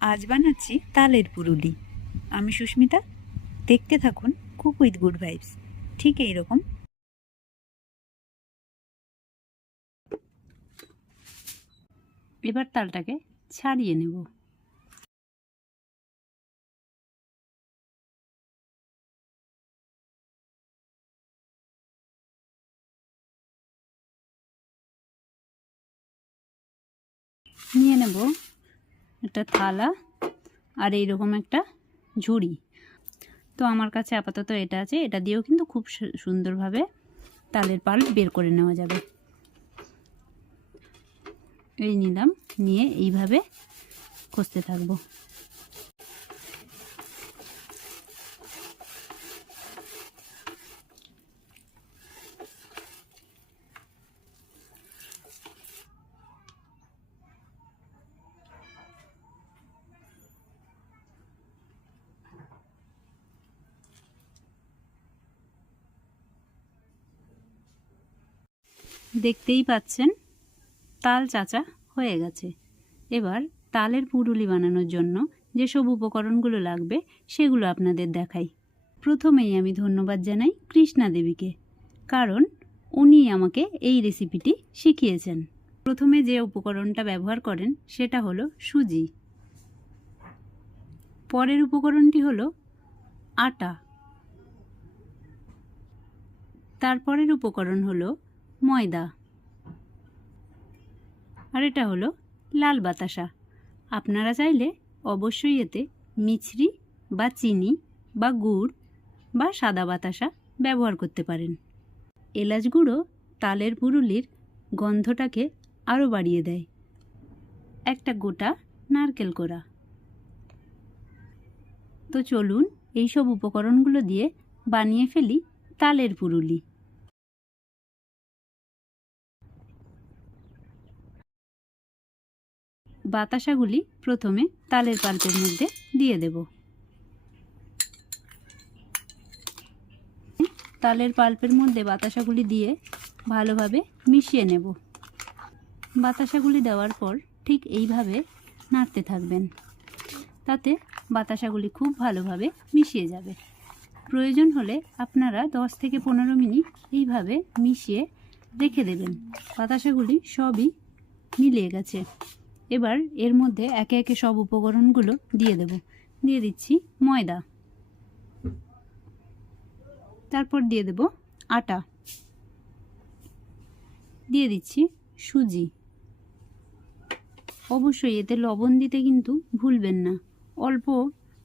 আজ বানাচ্ছি তালের পুরুলি। আমি সুস্মিতা, দেখতে থাকুন কুক উইথ গুড ভাইবস, ঠিক এইরকম। এবার তালটাকে ছাড়িয়ে নেব। নিয়ে নেব একটা থালা আর এইরকম একটা ঝুড়ি। তো আমার কাছে আপাতত এটা আছে। এটা দিয়েও কিন্তু খুব সুন্দরভাবে তালের পাল বের করে নেওয়া যাবে। এই নিলাম। নিয়ে এইভাবে কষতে থাকব। দেখতেই পাচ্ছেন, তাল চাচা হয়ে গেছে। এবার তালের পুরুলি বানানোর জন্য যেসব উপকরণগুলো লাগবে, সেগুলো আপনাদের দেখাই। প্রথমেই আমি ধন্যবাদ জানাই কৃষ্ণা দেবীকে, কারণ উনি আমাকে এই রেসিপিটি শিখিয়েছেন। প্রথমে যে উপকরণটা ব্যবহার করেন, সেটা হলো সুজি। পরের উপকরণটি হলো আটা। তারপরের উপকরণ হলো ময়দা। আর এটা হলো লাল বাতাসা। আপনারা চাইলে অবশ্যই এতে মিছরি বা চিনি বা গুড় বা সাদা বাতাসা ব্যবহার করতে পারেন। এলাচ গুঁড়ো তালের পুরুলির গন্ধটাকে আরও বাড়িয়ে দেয়। একটা গোটা নারকেল কোড়া। তো চলুন এইসব উপকরণগুলো দিয়ে বানিয়ে ফেলি তালের পুরুলি। বাতাসাগুলি প্রথমে তালের পাল্পের মধ্যে দিয়ে দেব। তালের পাল্পের মধ্যে বাতাসাগুলি দিয়ে ভালোভাবে মিশিয়ে নেব। বাতাসাগুলি দেওয়ার পর ঠিক এইভাবে নাড়তে থাকবেন। তাতে বাতাসাগুলি খুব ভালোভাবে মিশিয়ে যাবে। প্রয়োজন হলে আপনারা 10 থেকে পনেরো মিনিট এইভাবে মিশিয়ে রেখে দেবেন। বাতাসাগুলি সবই মিলিয়ে গেছে। এবার এর মধ্যে একে একে সব উপকরণগুলো দিয়ে দেব। দিয়ে দিচ্ছি ময়দা। তারপর দিয়ে দেব আটা। দিয়ে দিচ্ছি সুজি। অবশ্যই এতে লবণ দিতে কিন্তু ভুলবেন না। অল্প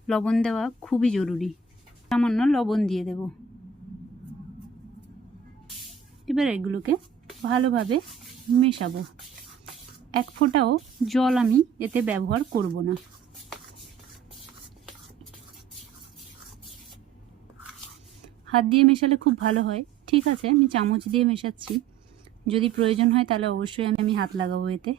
লবণ দেওয়া খুবই জরুরি। সামান্য লবণ দিয়ে দেব। এবার এগুলোকে ভালোভাবে মেশাবো। এক ফোঁটাও জল আমি এতে ব্যবহার করব না। হাত দিয়ে মেশালে খুব ভালো হয়। ঠিক আছে, আমি চামচ দিয়ে মেশাচ্ছি। যদি প্রয়োজন হয় তাহলে অবশ্যই আমি হাত লাগাবো এতে।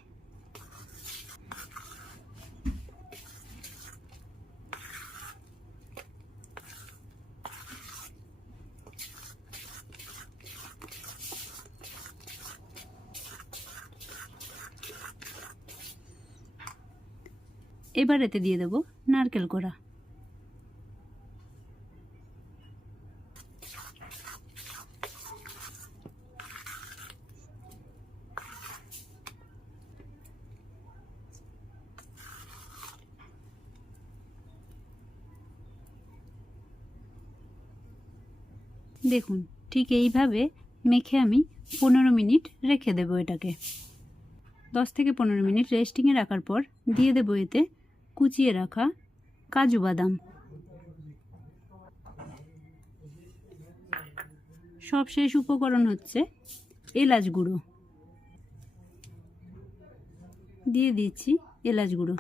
এবার এতে দিয়ে দেবো নারকেল কোড়া। দেখুন, ঠিক এইভাবে মেখে আমি পনেরো মিনিট রেখে দেবো এটাকে। দশ থেকে পনেরো মিনিট রেস্টিংয়ে রাখার পর দিয়ে দেবো এতে কুচিয়ে রাখা কাজু বাদাম। সবশেষ উপকরণ হচ্ছে এলাচ গুঁড়ো। দিয়ে দিচ্ছি এলাচ গুঁড়ো।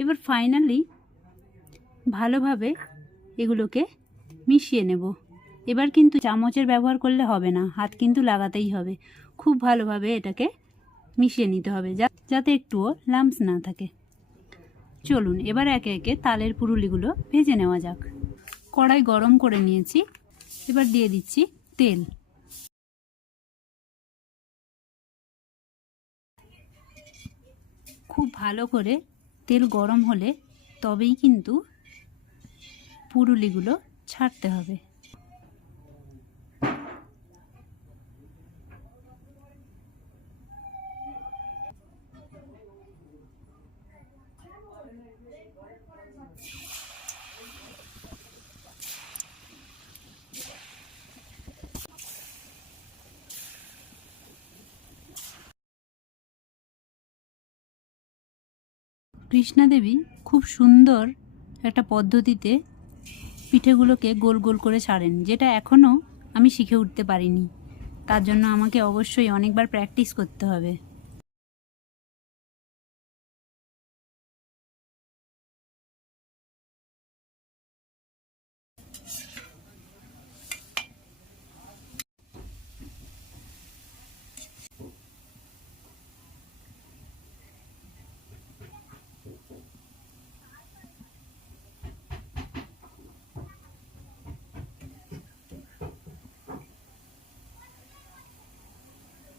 এবার ফাইনালি ভালোভাবে এগুলোকে মিশিয়ে নেব। এবার কিন্তু চামচের ব্যবহার করলে হবে না, হাত কিন্তু লাগাতেই হবে। খুব ভালোভাবে এটাকে মিশিয়ে নিতে হবে যাতে একটুও লাম্পস না থাকে। চলুন, এবার একে একে তালের পুরুলিগুলো ভেজে নেওয়া যাক। কড়াই গরম করে নিয়েছি, এবার দিয়ে দিচ্ছি তেল। খুব ভালো করে তেল গরম হলে তবেই কিন্তু পুরুলিগুলো ছাড়তে হবে। কৃষ্ণা দেবী খুব সুন্দর একটা পদ্ধতিতে পিঠেগুলোকে গোল গোল করে ছাড়েন যেটা এখনও আমি শিখে উঠতে পারিনি। তার জন্য আমাকে অবশ্যই অনেকবার প্র্যাকটিস করতে হবে।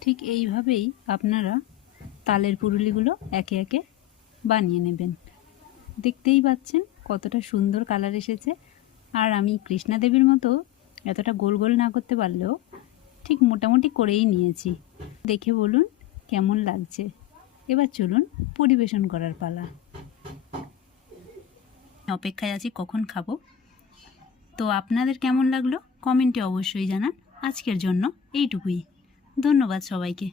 ঠিক এইভাবেই আপনারা তালের পুরুলিগুলো একে একে বানিয়ে নেবেন। দেখতেই পাচ্ছেন কতটা সুন্দর কালার এসেছে। আর আমি কৃষ্ণা দেবীর মতো এতটা গোল গোল না করতে পারলেও ঠিক মোটামুটি করেই নিয়েছি। দেখে বলুন কেমন লাগছে। এবার চলুন পরিবেশন করার পালা। অপেক্ষায় আছি কখন খাব। তো আপনাদের কেমন লাগল কমেন্টে অবশ্যই জানান। আজকের জন্য এইটুকুই। ধন্যবাদ সবাইকে।